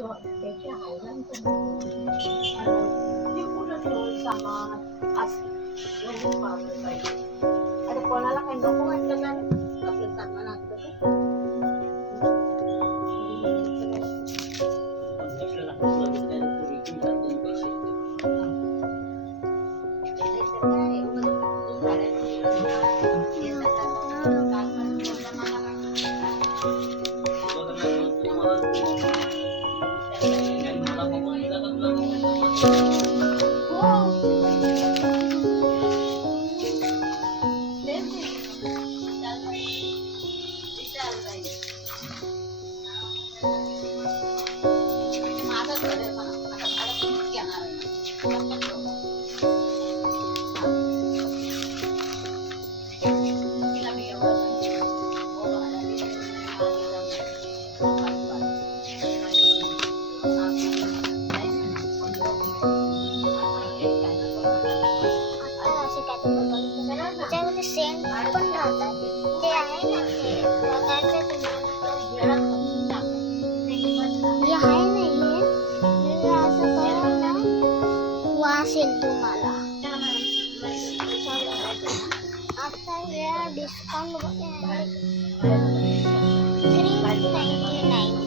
त्याच्या आईलांचं ते कुठं ठेवून सामान असं एवढं वापरत पाहिजे. आता कोणाला काही नको वाटलं का आपलं सामान असलं तर त्याच्यामध्ये सेंट पण राहतात. ते आहे ना ते बघायचं तुम्हाला हे आहे नाहीये हे असं करा ना वास येईल तुम्हाला. आता या डिस्काउंट 399